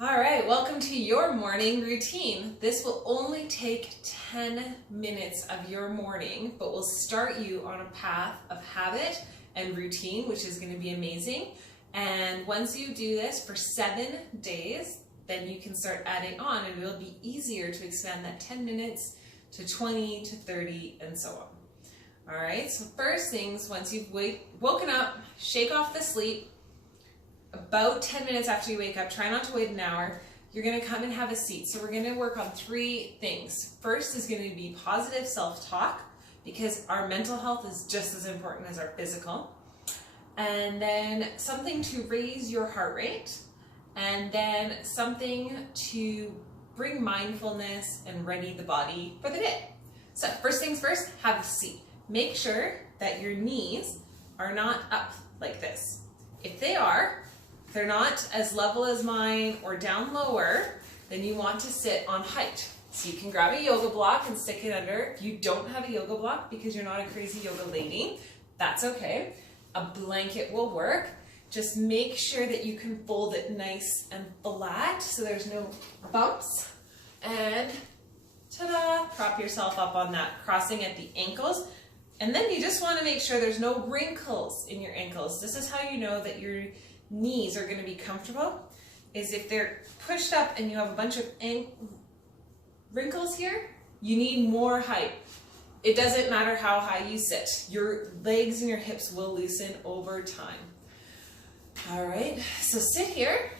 All right, welcome to your morning routine. This will only take 10 minutes of your morning, but will start you on a path of habit and routine, which is going to be amazing. And once you do this for 7 days, then you can start adding on, and it'll be easier to expand that 10 minutes to 20 to 30 and so on. All right, so first things, once you've woken up, shake off the sleep. About 10 minutes after you wake up, try not to wait an hour. You're going to come and have a seat. So we're going to work on 3 things. First is going to be positive self-talk, because our mental health is just as important as our physical. And then something to raise your heart rate. And then something to bring mindfulness and ready the body for the day. So first things first, have a seat. Make sure that your knees are not up like this. If they're not as level as mine or down lower, then you want to sit on height. So you can grab a yoga block and stick it under. If you don't have a yoga block because you're not a crazy yoga lady, that's okay. A blanket will work. Just make sure that you can fold it nice and flat so there's no bumps. And ta-da, prop yourself up on that, crossing at the ankles. And then you just want to make sure there's no wrinkles in your ankles. This is how you know that your knees are going to be comfortable, is if they're pushed up and you have a bunch of wrinkles here, you need more height. It doesn't matter how high you sit. Your legs and your hips will loosen over time. All right, so sit here.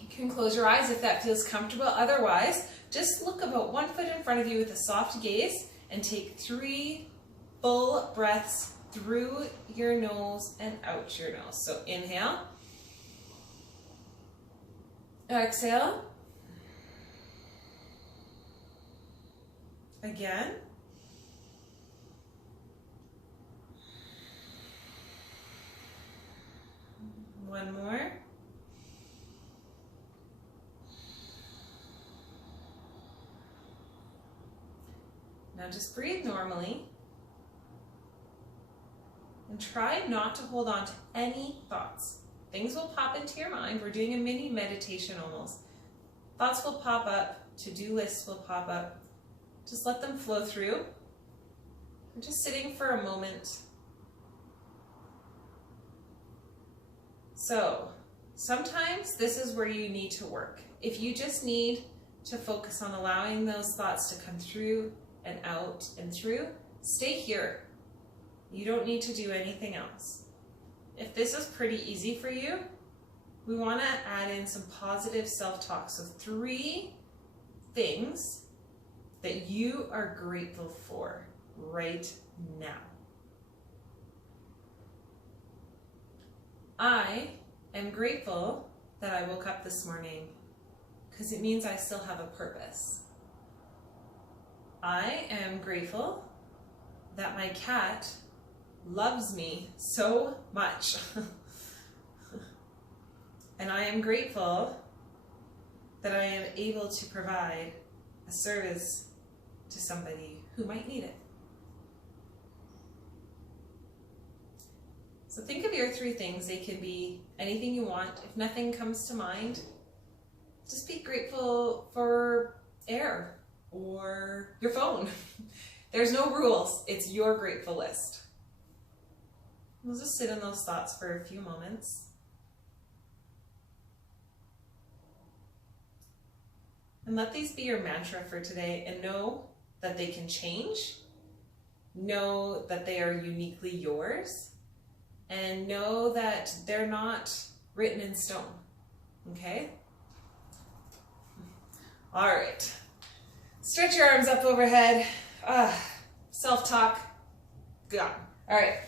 You can close your eyes if that feels comfortable. Otherwise, just look about 1 foot in front of you with a soft gaze and take 3 full breaths through your nose and out your nose. So inhale, exhale, again, one more, now just breathe normally. And try not to hold on to any thoughts. Things will pop into your mind. We're doing a mini meditation almost. Thoughts will pop up. To-do lists will pop up. Just let them flow through. We're just sitting for a moment. So sometimes this is where you need to work. If you just need to focus on allowing those thoughts to come through and out and through, stay here. You don't need to do anything else. If this is pretty easy for you, we want to add in some positive self-talk. So 3 things that you are grateful for right now. I am grateful that I woke up this morning because it means I still have a purpose. I am grateful that my cat loves me so much. And I am grateful that I am able to provide a service to somebody who might need it. So think of your 3 things. They can be anything you want. If nothing comes to mind, just be grateful for air or your phone. There's no rules. It's your grateful list. We'll just sit in those thoughts for a few moments. And let these be your mantra for today, and know that they can change. Know that they are uniquely yours, and know that they're not written in stone. Okay? All right. Stretch your arms up overhead. Self-talk, gone. All right.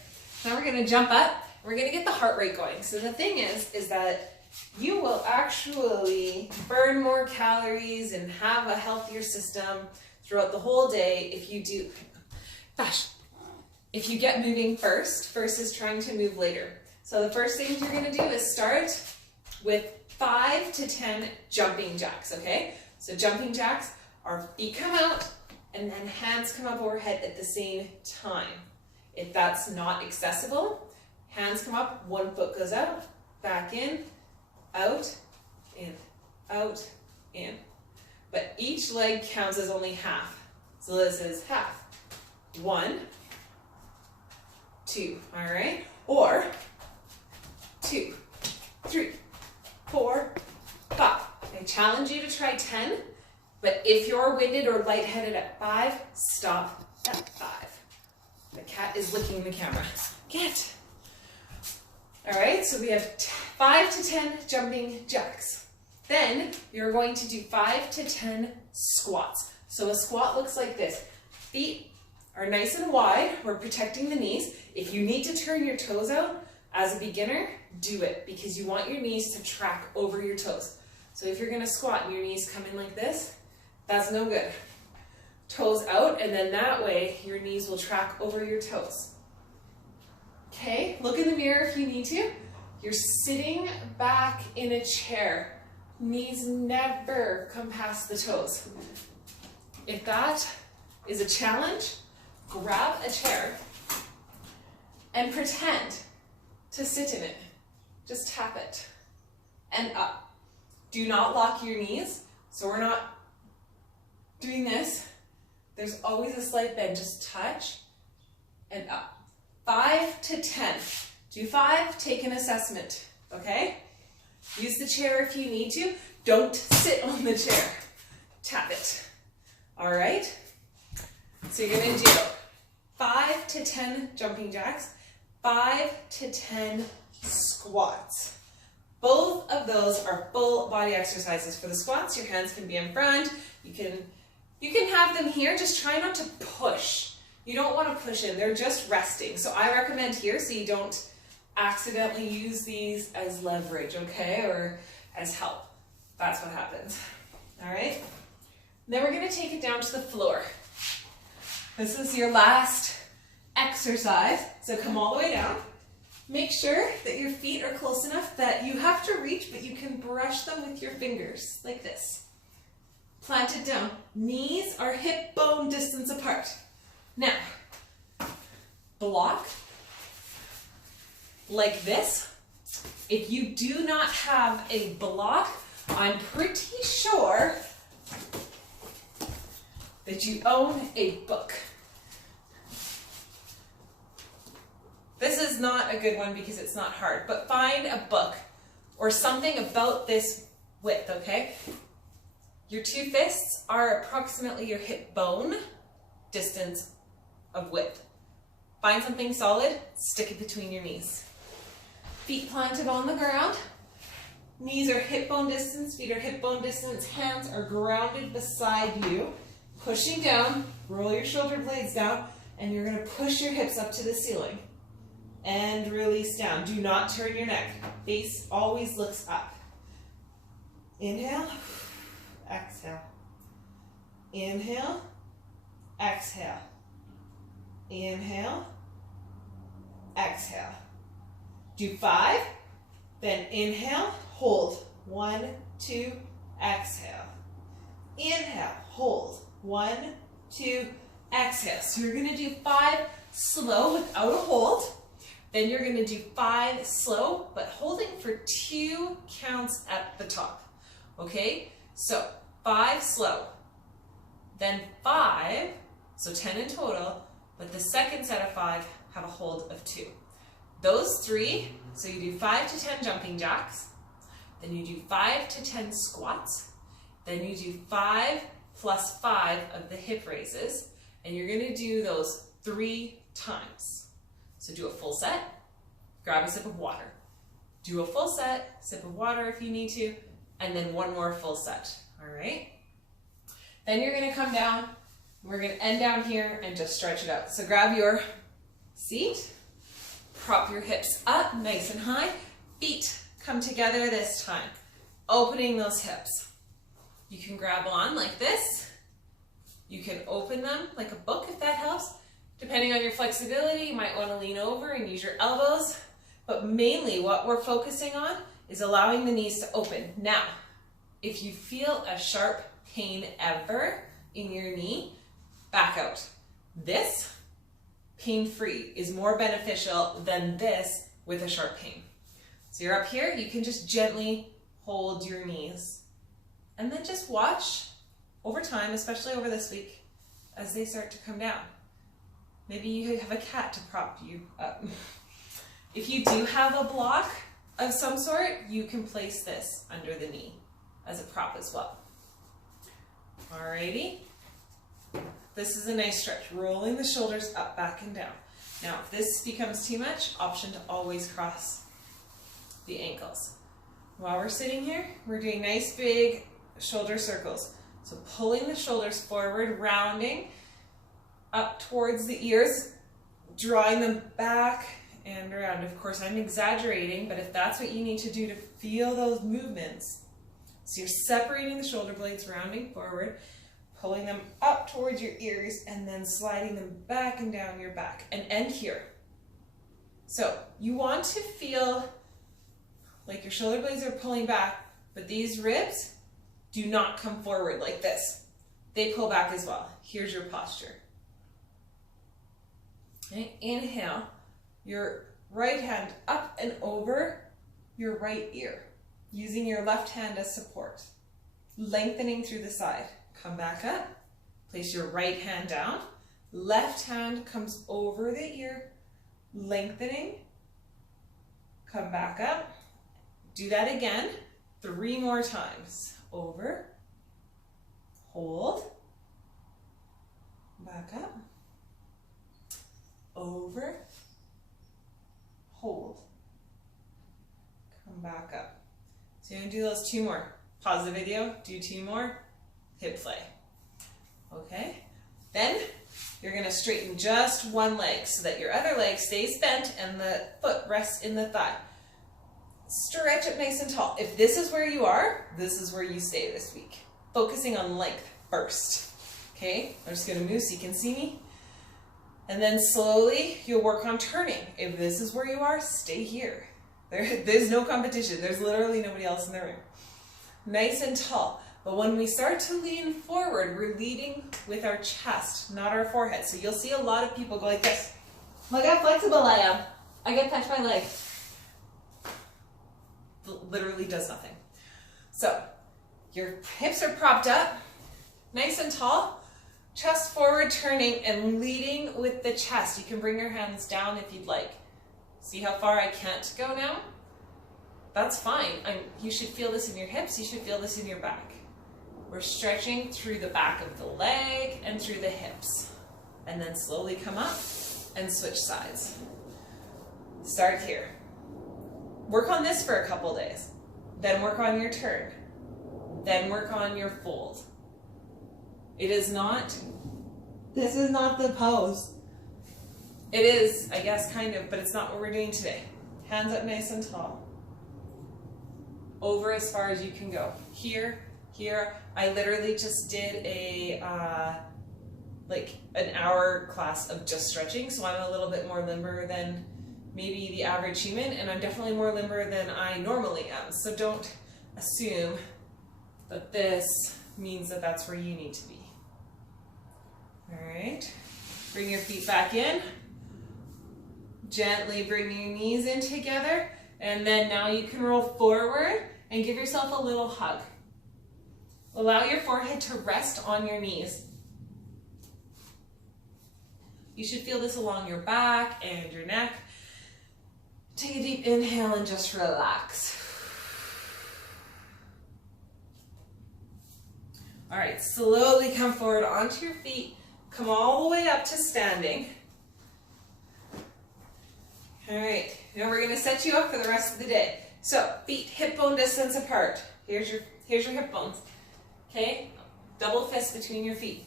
Now we're going to jump up. We're going to get the heart rate going. So the thing is that you will actually burn more calories and have a healthier system throughout the whole day if you do, if you get moving first versus trying to move later. So the first thing you're going to do is start with 5 to 10 jumping jacks, okay? So jumping jacks, our feet come out and then hands come up overhead at the same time. If that's not accessible, hands come up, 1 foot goes out, back in, out, in, out, in. But each leg counts as only half. So this is half. 1, 2, all right? Or 2, 3, 4, 5. I challenge you to try 10, but if you're winded or lightheaded at 5, stop at 5. The cat is licking the camera. Get. All right, so we have 5 to 10 jumping jacks. Then you're going to do 5 to 10 squats. So a squat looks like this. Feet are nice and wide. We're protecting the knees. If you need to turn your toes out as a beginner, do it because you want your knees to track over your toes. So if you're going to squat and your knees come in like this, that's no good. Toes out, and then that way your knees will track over your toes. Okay, look in the mirror if you need to. You're sitting back in a chair. Knees never come past the toes. If that is a challenge, grab a chair and pretend to sit in it. Just tap it and up. Do not lock your knees. So we're not doing this. There's always a slight bend. Just touch and up. 5 to 10. Do 5, take an assessment, okay? Use the chair if you need to. Don't sit on the chair. Tap it. All right? So you're going to do 5 to 10 jumping jacks, 5 to 10 squats. Both of those are full body exercises. For the squats, your hands can be in front. You can have them here. Just try not to push. You don't want to push in. They're just resting. So I recommend here so you don't accidentally use these as leverage, okay, or as help. That's what happens. All right? Then we're going to take it down to the floor. This is your last exercise. So come all the way down. Make sure that your feet are close enough that you have to reach, but you can brush them with your fingers, like this. Plant it down. Knees are hip bone distance apart. Now, block like this. If you do not have a block, I'm pretty sure that you own a book. This is not a good one because it's not hard, but find a book or something about this width, okay? Your 2 fists are approximately your hip bone distance of width. Find something solid, stick it between your knees. Feet planted on the ground. Knees are hip bone distance, feet are hip bone distance, hands are grounded beside you. Pushing down, roll your shoulder blades down, and you're going to push your hips up to the ceiling. And release down. Do not turn your neck. Face always looks up. Inhale, exhale. Inhale, exhale. Inhale, exhale. Do 5, then inhale, hold. 1, 2, exhale. Inhale, hold. 1, 2, exhale. So you're going to do 5 slow without a hold. Then you're going to do 5 slow, but holding for 2 counts at the top. Okay? So 5 slow. Then 5, so 10 in total, but the second set of 5 have a hold of 2. Those 3, so you do 5 to 10 jumping jacks, then you do 5 to 10 squats, then you do 5 plus 5 of the hip raises, and you're going to do those 3 times. So do a full set, grab a sip of water. Do a full set, sip of water if you need to, and then 1 more full set, all right? Then you're going to come down. We're going to end down here and just stretch it out. So grab your seat, prop your hips up nice and high, feet come together this time, opening those hips. You can grab on like this. You can open them like a book if that helps. Depending on your flexibility, you might want to lean over and use your elbows, but mainly what we're focusing on is allowing the knees to open. Now, if you feel a sharp pain ever in your knee, back out. This, pain-free, is more beneficial than this with a sharp pain. So you're up here, you can just gently hold your knees And then just watch over time, especially over this week, as they start to come down. Maybe you have a cat to prop you up. If you do have a block of some sort, you can place this under the knee as a prop as well. Alrighty. This is a nice stretch, rolling the shoulders up, back, and down. Now, if this becomes too much, option to always cross the ankles. While we're sitting here, we're doing nice big shoulder circles. So pulling the shoulders forward, rounding up towards the ears, drawing them back and around. Of course, I'm exaggerating, but if that's what you need to do to feel those movements, so you're separating the shoulder blades, rounding forward, pulling them up towards your ears, and then sliding them back and down your back, and end here. So you want to feel like your shoulder blades are pulling back, but these ribs do not come forward like this. They pull back as well. Here's your posture. Okay, inhale, your right hand up and over your right ear, using your left hand as support, lengthening through the side. Come back up, place your right hand down, left hand comes over the ear, lengthening, come back up. Do that again 3 more times. Over, hold, back up, over, hold, come back up. So you're going to do those 2 more. Pause the video, do 2 more, hip play. Okay? Then you're going to straighten just one leg so that your other leg stays bent and the foot rests in the thigh. Stretch it nice and tall. If this is where you are, this is where you stay this week. Focusing on length first. Okay, I'm just going to move so you can see me. And then slowly you'll work on turning. If this is where you are, stay here. There's no competition. There's literally nobody else in the room. Nice and tall. But when we start to lean forward, we're leading with our chest, not our forehead. So you'll see a lot of people go like this. Look how flexible I am. I get to touch my leg. Literally does nothing. So your hips are propped up, nice and tall, chest forward, turning and leading with the chest. You can bring your hands down if you'd like. See how far I can't go now? That's fine. You should feel this in your hips, you should feel this in your back. We're stretching through the back of the leg and through the hips. And then slowly come up and switch sides. Start here. Work on this for a couple days, then work on your turn, then work on your fold. This is not the pose. It is, I guess, kind of, but it's not what we're doing today. Hands up nice and tall. Over as far as you can go. Here, here. I literally just did like an hour class of just stretching, so I'm a little bit more limber than maybe the average human, and I'm definitely more limber than I normally am. So don't assume that this means that that's where you need to be. All right, bring your feet back in. Gently bring your knees in together, and then now you can roll forward and give yourself a little hug. Allow your forehead to rest on your knees. You should feel this along your back and your neck. Take a deep inhale and just relax. All right, slowly come forward onto your feet. Come all the way up to standing. All right, now we're gonna set you up for the rest of the day. So feet hip bone distance apart. Here's your hip bones. Okay, double fist between your feet.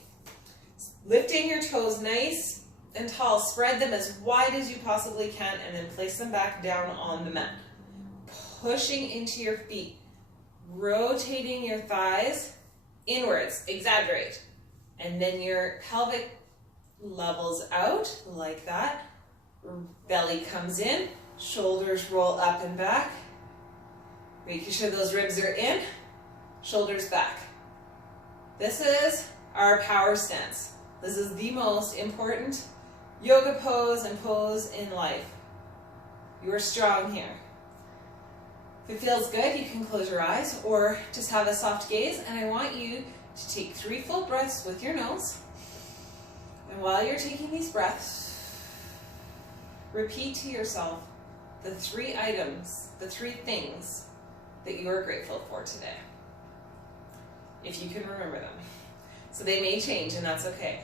Lifting your toes nice and tall, spread them as wide as you possibly can and then place them back down on the mat. Pushing into your feet, rotating your thighs inwards, exaggerate. And then your pelvic levels out like that. Belly comes in, shoulders roll up and back. Making sure those ribs are in, shoulders back. This is our power stance. This is the most important yoga pose and pose in life. You are strong here. If it feels good, you can close your eyes or just have a soft gaze. And I want you to take 3 full breaths with your nose. And while you're taking these breaths, repeat to yourself the 3 items, the 3 things that you are grateful for today. If you can remember them. So they may change, and that's okay.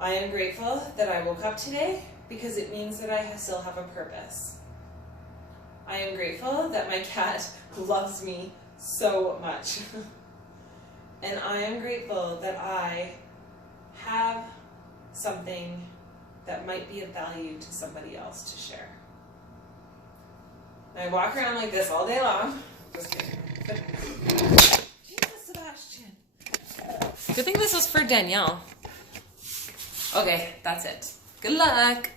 I am grateful that I woke up today because it means that I still have a purpose. I am grateful that my cat loves me so much. And I am grateful that I have something that might be of value to somebody else to share. And I walk around like this all day long. Just kidding. Jesus, Sebastian. Good thing this was for Danielle. Okay, that's it. Good luck.